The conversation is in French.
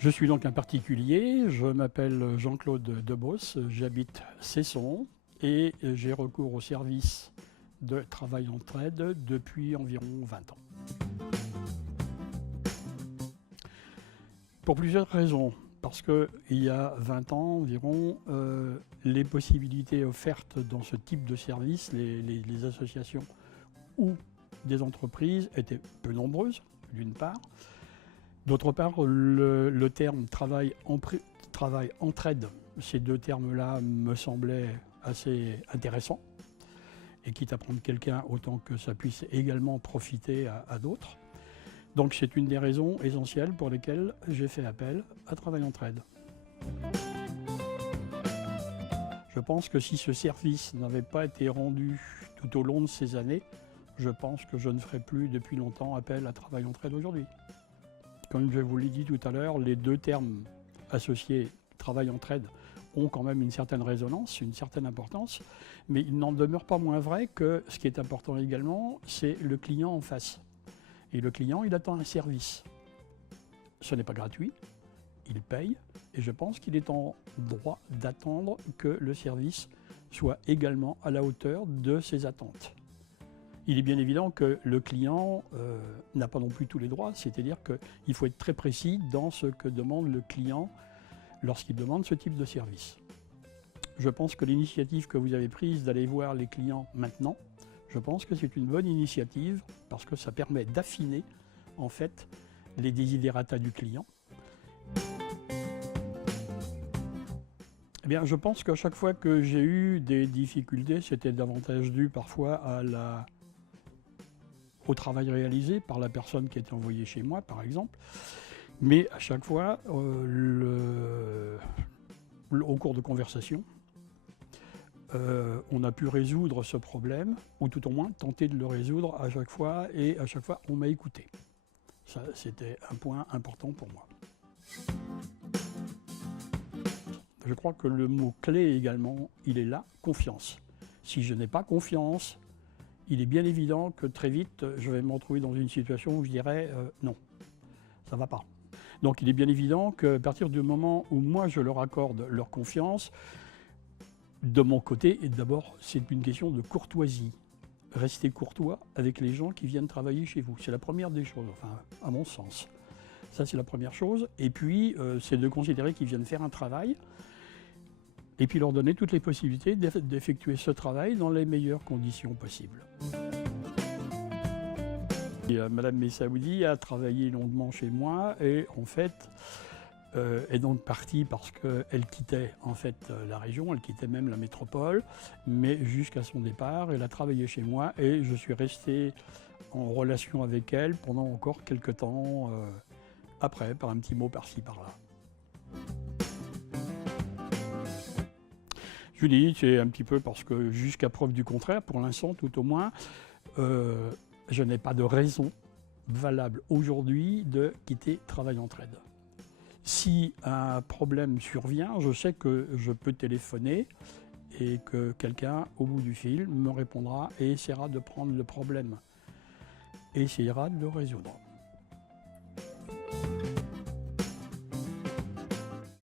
Je suis donc un particulier, je m'appelle Jean-Claude Debos, j'habite Cesson et j'ai recours au service de travail en trade depuis environ 20 ans. Pour plusieurs raisons, parce qu'il y a 20 ans environ, les possibilités offertes dans ce type de service, les associations ou des entreprises étaient peu nombreuses, d'une part. D'autre part, le terme travail en trade, ces deux termes-là me semblaient assez intéressants. Et quitte à prendre quelqu'un, autant que ça puisse également profiter à d'autres. Donc c'est une des raisons essentielles pour lesquelles j'ai fait appel à Travail en Trade. Je pense que si ce service n'avait pas été rendu tout au long de ces années, je pense que je ne ferais plus depuis longtemps appel à Travail en Trade aujourd'hui. Comme je vous l'ai dit tout à l'heure, les deux termes associés, Travail en Trade, ont quand même une certaine résonance, une certaine importance, mais il n'en demeure pas moins vrai que ce qui est important également, c'est le client en face. Et le client, il attend un service. Ce n'est pas gratuit, il paye, et je pense qu'il est en droit d'attendre que le service soit également à la hauteur de ses attentes. Il est bien évident que le client n'a pas non plus tous les droits, c'est-à-dire qu'il faut être très précis dans ce que demande le client lorsqu'il demande ce type de service. Je pense que l'initiative que vous avez prise d'aller voir les clients maintenant, je pense que c'est une bonne initiative parce que ça permet d'affiner en fait les desiderata du client. Eh bien, je pense qu'à chaque fois que j'ai eu des difficultés, c'était davantage dû parfois au travail réalisé par la personne qui était envoyée chez moi, par exemple. Mais à chaque fois, au cours de conversation, on a pu résoudre ce problème, ou tout au moins tenter de le résoudre à chaque fois, et à chaque fois on m'a écouté. Ça, c'était un point important pour moi. Je crois que le mot clé également, il est là, confiance. Si je n'ai pas confiance, il est bien évident que très vite, je vais me retrouver dans une situation où je dirais non, ça ne va pas. Donc il est bien évident qu'à partir du moment où moi je leur accorde leur confiance, de mon côté, et d'abord c'est une question de courtoisie. Restez courtois avec les gens qui viennent travailler chez vous. C'est la première des choses, enfin à mon sens. Ça c'est la première chose. Et puis c'est de considérer qu'ils viennent faire un travail et puis leur donner toutes les possibilités d'effectuer ce travail dans les meilleures conditions possibles. Madame Messaoudi a travaillé longuement chez moi et en fait est donc partie parce qu'elle quittait en fait la région, elle quittait même la métropole, mais jusqu'à son départ, elle a travaillé chez moi et je suis resté en relation avec elle pendant encore quelques temps après, par un petit mot par-ci par-là. Je lui dis, c'est un petit peu parce que jusqu'à preuve du contraire, pour l'instant tout au moins, je n'ai pas de raison valable aujourd'hui de quitter Travail en Trade. Si un problème survient, je sais que je peux téléphoner et que quelqu'un au bout du fil me répondra et essaiera de prendre le problème et essaiera de le résoudre.